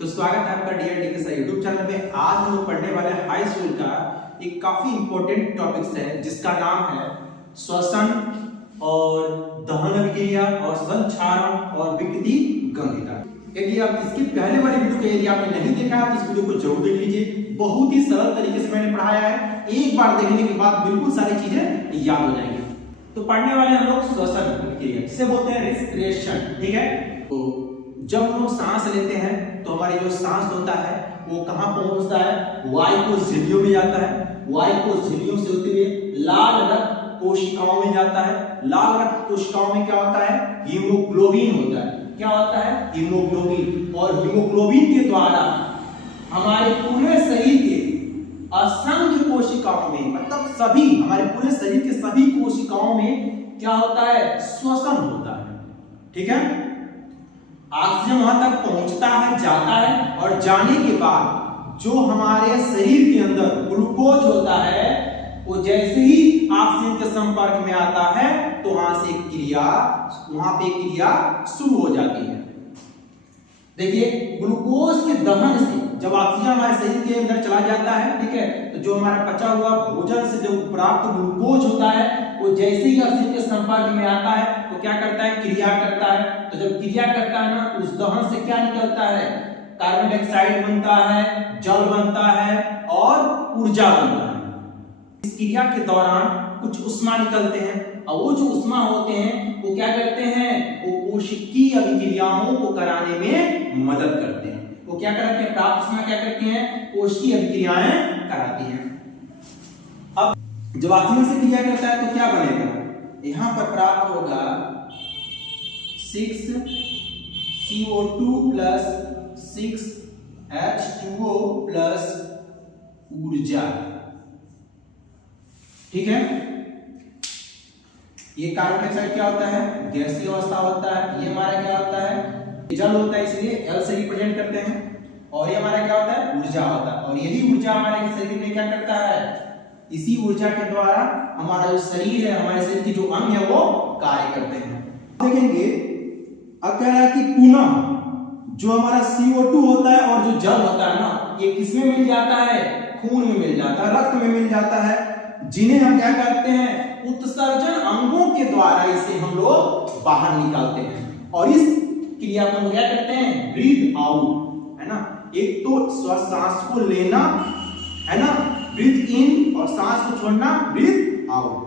तो स्वागत है आपका डीआरडी के यूट्यूब चैनल में। आज हम लोग पढ़ने वाले हैं हाई स्कूल का एक काफी इंपॉर्टेंट टॉपिक्स है जिसका नाम है श्वसन और दहन अभिक्रिया और संक्षारण और विकृति गंधिता। यदि आप इसकी पहले वाली वीडियो को यदि आपने नहीं देखा है तो इस वीडियो को जरूर देख लीजिए। बहुत ही सरल तरीके से मैंने पढ़ाया है, एक बार देखने के बाद बिल्कुल सारी चीजें याद हो जाएंगी। तो पढ़ने वाले हम लोग श्वसन अभिक्रिया, जिसे बोलते हैं रेस्पिरेशन, ठीक है। तो जब हम लोग सांस लेते हैं तो हमारे जो सांस होता है वो कहां पहुंचता है, वायु को झिल्लियों में जाता है, वायु को झिल्लियों से होते हुए लाल रक्त कोशिकाओं में जाता है। लाल रक्त कोशिकाओं में क्या होता है, हीमोग्लोबिन होता है। क्या होता है, हीमोग्लोबिन। और हीमोग्लोबिन के द्वारा हमारे पूरे शरीर के असंख्य कोशिकाओं में, मतलब सभी हमारे पूरे शरीर के सभी कोशिकाओं में क्या होता है, श्वसन होता है, ठीक है। ऑक्सीजन वहां तक पहुंचता है, जाता है, और जाने के बाद जो हमारे शरीर के अंदर ग्लूकोज होता है वो जैसे ही ऑक्सीजन के संपर्क में आता है तो वहां पे क्रिया शुरू हो जाती है। देखिए, ग्लूकोज के दहन से जब ऑक्सीजन हमारे शरीर के अंदर चला जाता है, ठीक है, तो जो हमारा पचा हुआ भोजन से जो प्राप्त ग्लूकोज होता है वो जैसे ही ऑक्सीजन के संपर्क में आता है तो क्या करता है, क्रिया करता है। तो जब क्रिया करता है ना, उस दहन से क्या निकलता है, कार्बन डाइऑक्साइड बनता है, जल बनता है और ऊर्जा बनता है। इस क्रिया के दौरान कुछ ऊष्मा निकलते हैं और वो जो ऊष्मा होते हैं वो क्या करते हैं, वो कोशिकीय अभिक्रियाओं को कराने में मदद करते हैं। वो क्या कराते हैं, प्राप्त ऊष्मा क्या करती हैं, कोशिकीय अभिक्रियाएं कराती हैं। अब जब ऑक्सीजन से क्रिया करता है तो क्या बनेगा, यहां पर प्राप्त होगा 6CO2 प्लस 6H2O प्लस ऊर्जा, ठीक है। ये कार्बन डाइऑक्साइड क्या होता है, गैसीय अवस्था होता है। ये हमारा क्या होता है, जल होता है, इसलिए L से रिप्रेजेंट करते हैं। और ये हमारा क्या होता है, ऊर्जा होता है। और यही ऊर्जा हमारे शरीर में क्या करता है, इसी ऊर्जा के द्वारा हमारा जो शरीर है, हमारे शरीर के जो अंग है वो कार्य करते हैं। देखेंगे अब कह रहा है कि पुनः जो हमारा CO2 होता है और जो जल होता है ना, ये किसमें मिल जाता है, खून में मिल जाता है, रक्त में मिल जाता है, जिन्हें हम क्या करते हैं, उत्सर्जन अंगों के द्वारा इसे हम लोग बाहर निकालते हैं। और इस क्रिया को हम क्या करते हैं, ब्रीथ आउट, है ना। एक तो सांस को लेना, है ना, ब्रीथ इन, और सांस को छोड़ना, ब्रीथ आउट।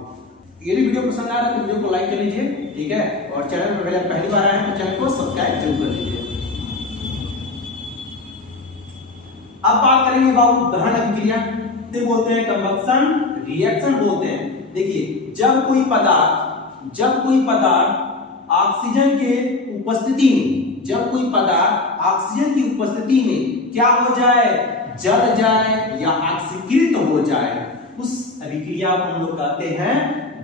ये वीडियो पसंद आ रहा है तो वीडियो को लाइक कर लीजिए, ठीक है। और चैनल पर अगर पहली बार आए हैं तो चैनल को सब्सक्राइब जरूर कर लीजिए। अब बात करेंगे बाबू दहन अभिक्रिया, से बोलते हैं कंबक्शन रिएक्शन बोलते हैं। देखिए, जब कोई पदार्थ ऑक्सीजन के उपस्थिति में, जब कोई पदार्थ ऑक्सीजन की उपस्थिति में क्या हो जाए, जल जाए या ऑक्सीकृत हो जाए, उस अभिक्रिया को हम लोग कहते हैं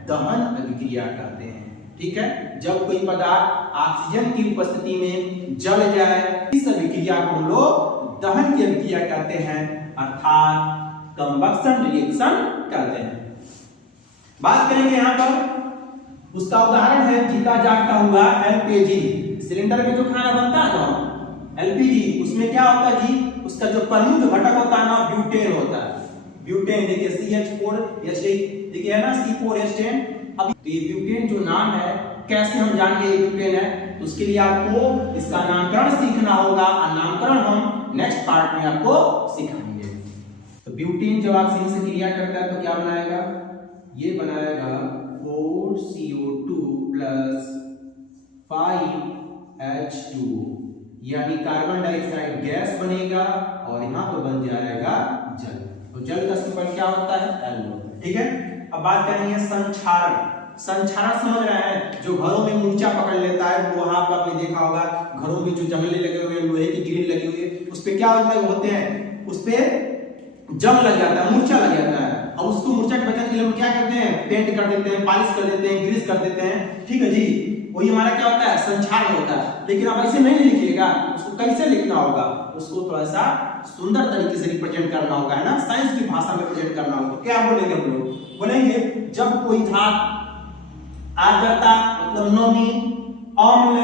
दहन अभिक्रिया कहते हैं, ठीक है। जब कोई पदार्थ ऑक्सीजन की उपस्थिति में जल जाए, इस अभिक्रिया को हम लोग दहन की अभिक्रिया कहते हैं, अर्थात कंबक्शन रिएक्शन कहते हैं। बात करेंगे यहां पर, उसका उदाहरण है जीता जागता हुआ एलपीजी। सिलेंडर में जो खाना बनता है ना, एलपीजी, उसमें क्या होता है जी, उसका जो प्रमुख घटक होता है ना, ब्यूटेन होता है। ब्यूटेन देखिए CH4H8, देखिए है ना, C4H10। अब ये ब्यूटेन जो नाम है, कैसे हम जान गए ये ब्यूटेन है, तो उसके लिए आपको इसका नामकरण सीखना होगा, और नामकरण हम नेक्स्ट पार्ट में आपको सिखाएंगे। तो ब्यूटेन जब ऑक्सीजन से क्रिया करता है तो क्या बनाएगा, ये बनाएगा 4CO2 प्लस 5H2O, यानी कार्बन डाइऑक्साइड गैस बनेगा और यहां पर बन जाएगा जल। तो जल का सिंबल क्या होता है, L, ठीक है। अब बात करेंगे संक्षारण। संक्षारण समझ रहे हैं, जो घरों में मूर्छा पकड़ लेता है, वो वहां पर आपने देखा होगा, घरों में जो जंगले लगे हुए हैं, लोहे की ग्रिल लगी हुई है, उस पे क्या होते हैं, उस पे जंग लग जाता है, मूर्छा लग जाता है। अब उसको मूर्छा के बचाने के लिए हम क्या करते हैं, पेंट कर देते हैं, पॉलिश कर देते हैं, ग्रीस कर देते हैं, ठीक है जी। वही हमारा क्या होता है, संक्षारण होता है। लेकिन अब ऐसे नहीं लिखिएगा, उसको कैसे लिखना होगा, उसको थोड़ा सा सुंदर तरीके से रिप्रेजेंट करना होगा, है ना, साइंस की भाषा में प्रेजेंट करना होगा। क्या बोलेंगे हम लोग, बोलेंगे जब कोई धातु आर्द्रता मतलब नमी, अम्ल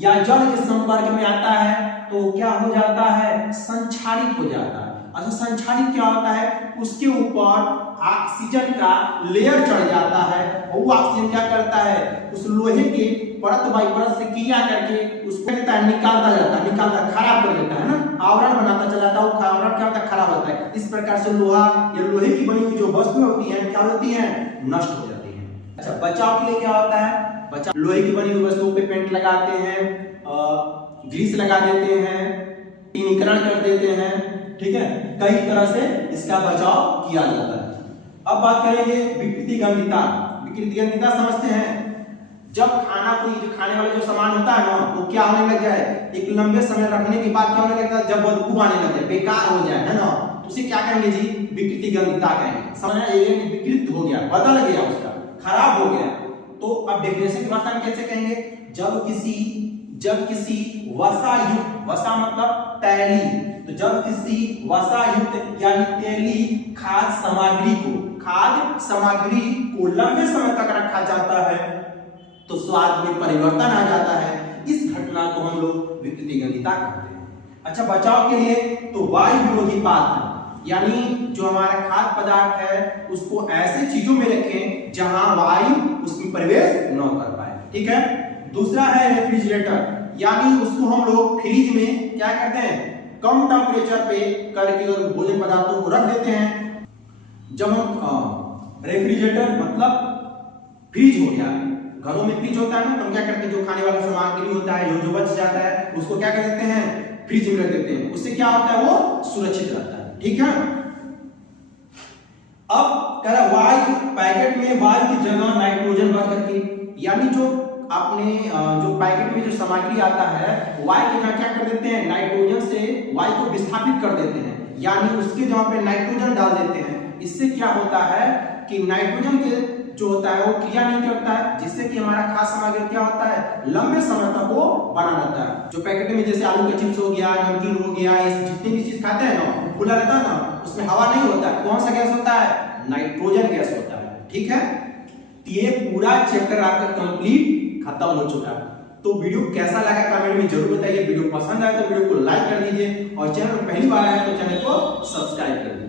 या जल के संपर्क में आता है तो क्या हो जाता है, संक्षारित हो जाता है। अच्छा संक्षारित क्या होता है, उसके ऊपर ऑक्सीजन का लेयर चढ़ जाता है और वो ऑक्सीजन क्या करता है, उस लोहे के परत बाई परत से क्रिया करके उसको निकालता जाता है, निकालता खराब कर देता है ना, आवरण बनाता चला जाता है। वो आवरण क्या होता है, खराब होता है। इस प्रकार से लोहा या लोहे की बनी हुई जो वस्तुएं होती हैं क्या होती हैं, नष्ट हो जाती हैं। अच्छा बचाव के लिए क्या होता है, बचाव लोहे की बनी हुई वस्तुओं पे पेंट लगाते हैं, ग्रीस लगा देते हैं, टिनिकरण कर देते हैं, ठीक है, कई तरह से इसका बचाव किया जाता है। अब बात करेंगे विकृति गंधिता। विकृति गंधिता समझते हैं, जब खाना कोई जो खाने वाला जो सामान होता है ना वो क्या होने लग जाए, एक लंबे समय रखने के बाद क्या होने लगता है, जब बदबू आने लग जाए, बेकार हो जाए, है ना, तो उसे क्या कहेंगे जी, विकृति गंधिता कहेंगे। समझना, ये विकृत हो गया, बदल गया, उसका खराब हो गया। तो अब डेफिनेशन की भाषा में कैसे कहेंगे, जब किसी वसायुक्त, वसा मतलब तैली, तो जब किसी वसायुक्त यानी तैली खाद्य सामग्री को लंबे समय तक रखा जाता है तो स्वाद में परिवर्तन आ जाता है। इस घटना को हम लोग विकृति गंधिता कहते हैं। अच्छा बचाव के लिए तो वायु विरोधी पात्र, यानी जो हमारा खाद्य पदार्थ है उसको ऐसे चीजों में रखें जहां वायु उसमें प्रवेश न कर पाए, ठीक है। दूसरा है रेफ्रिजरेटर, यानी उसको हम लोग फ्रिज में क्या करते हैं, कम टेम्परेचर पे करके और भोजन पदार्थों को रख देते हैं। जब हम रेफ्रिजरेटर मतलब फ्रिज हो गया, घरों में फ्रिज होता है ना, तो हम क्या करते हैं, जो खाने वाला सामग्री होता है जो बच जाता है उसको क्या कर देते हैं, फ्रिज में रख देते हैं। उससे क्या होता है, वो सुरक्षित रहता है, ठीक है। अब कह रहा वायु पैकेट में वायु की जगह नाइट्रोजन भर करके, यानी जो आपने जो पैकेट में जो सामग्री आता है वायु की जगह क्या कर देते हैं, नाइट्रोजन से वायु को विस्थापित कर देते हैं, यानी उसके जगह पे नाइट्रोजन डाल देते हैं। इससे क्या होता है कि नाइट्रोजन के जो होता है वो क्रिया नहीं करता है, जिससे कि हमारा खाद्य सामग्री क्या होता है, लंबे समय तक वो बना रहता है। जो पैकेट में जैसे आलू का चिप्स हो गया, नमकीन हो गया, ये जितनी भी चीज खाते हैं ना खुला रहता है ना, उसमें हवा नहीं होता है, कौन सा गैस होता है, नाइट्रोजन गैस होता है, ठीक है। ये पूरा चैप्टर आपका कंप्लीट खत्म हो चुका है। तो वीडियो कैसा लगा कमेंट में जरूर बताइए। वीडियो पसंद आए तो वीडियो को लाइक कर दीजिए और चैनल पर पहली बार आए तो चैनल को सब्सक्राइब कर दीजिए।